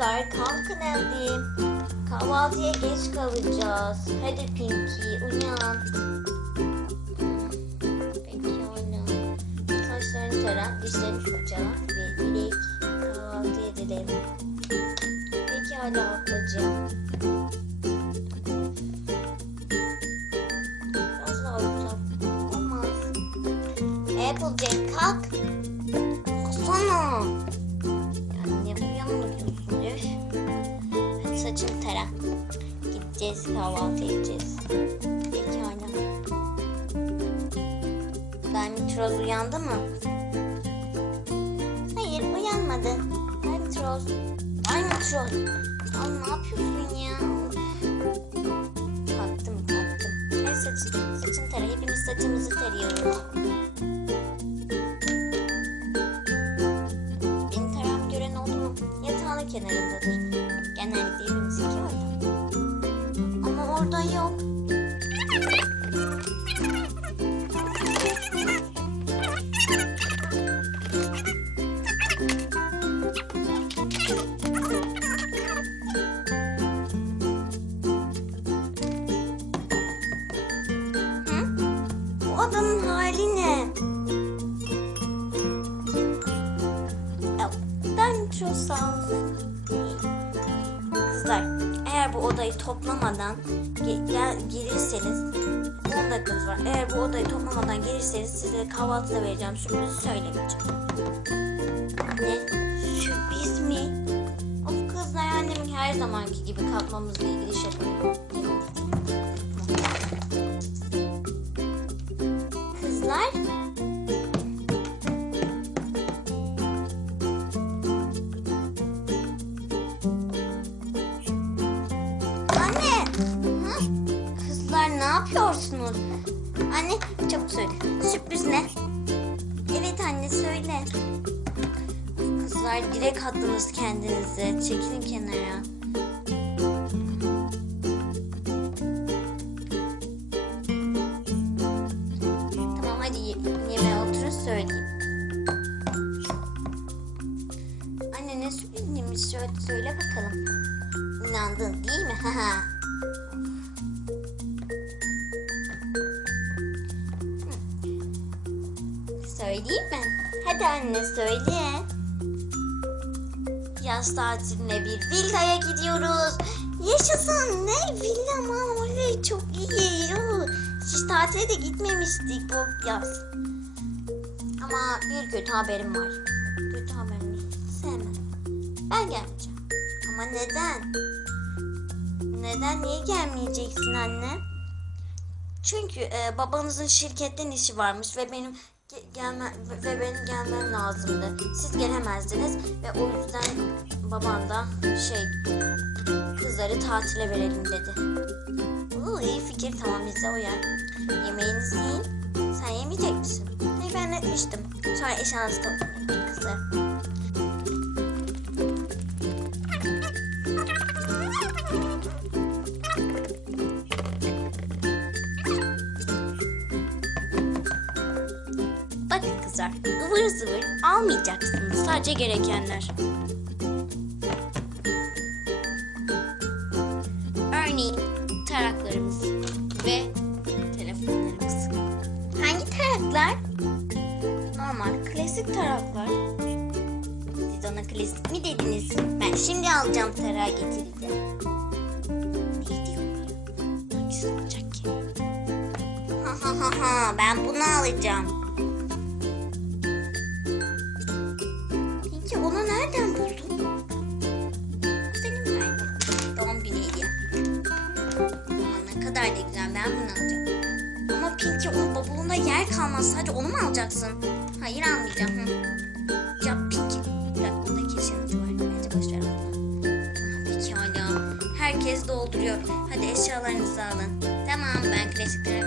Kızlar kalkın hadi. Kahvaltıya geç kalacağız. Hadi Pinky uyan. Peki oyna. Saçlarını tara, dişlerini fırçala ve dilek kahvaltı edelim. Peki hala ablacığım. Uyusam olmaz. Applejack kalk. Hadi saçını tara. Gideceğiz kahvaltı edeceğiz. Peki hala. Dimitros uyandı mı? Hayır uyanmadı. Dimitros. Dimitros. Ya ne yapıyorsun ya? Kalktım kalktım. Hadi saç, saçını tara. Hepimiz saçımızı tarıyoruz. Beni taram gören oldu mu? Yatağının kenarındadır. Genellikle hepimizinki orada. Ama orada yok. Adamın hali ne? Çok sağ olun. Eğer bu odayı toplamadan ge- gel gelirseniz 10 dakikanız var. Eğer bu odayı toplamadan gelirseniz size kahvaltıda vereceğim sürprizi söylemeyeceğim. Ne? Sürpriz mi? Of kızlar annemin her zamanki gibi kalkmamızla ilgili şaka. Anne çabuk söyle. Sürpriz ne? Evet anne söyle. Kızlar direkt attınız kendinize. Çekilin kenara. Tamam hadi ye- yemeğe oturun söyleyeyim. Anne ne sürpriziymiş söyle, söyle bakalım. İnandın değil mi? Haha. Söyleyeyim mi? Hadi anne söyle. Yaz tatiline bir villaya gidiyoruz. Yaşasın ne villa mı? Oley çok iyi. Hiç tatile de gitmemiştik bu yaz. Ama bir kötü haberim var. Kötü haberini sevmem. Ben gelmeyeceğim. Ama neden? Neden? Niye gelmeyeceksin anne? Çünkü e, babanızın şirketten işi varmış ve benim gelme ve benim gelmem lazımdı. Siz gelemezdiniz ve o yüzden babam da şey kızları tatile verelim dedi. Oo, iyi fikir tamam bize uyar. Yemeğinizi yiyin. Sen yemeyecek misin? Hayır ben etmiştim. Sonra eşyanızı toplayın kızlar. Ivır zıvır almayacaksınız. Sadece gerekenler. Örneğin taraklarımız ve telefonlarımız. Hangi taraklar? Normal, klasik taraklar. Siz ona klasik mi dediniz? Ben şimdi alacağım tarağı getireceğim. Ne diyor bu olacak ki? Ha ha ha ha, ben bunu alacağım. Ben bunu alacağım. Ama Pinky onun bavulunda yer kalmaz. Sadece onu mu alacaksın? Hayır almayacağım. Ya Pinky. Bırak bunda keşanız var. Bence boş ver. Ah, Peki hala. Herkes dolduruyor. Hadi eşyalarınızı alın. Tamam ben klasikleri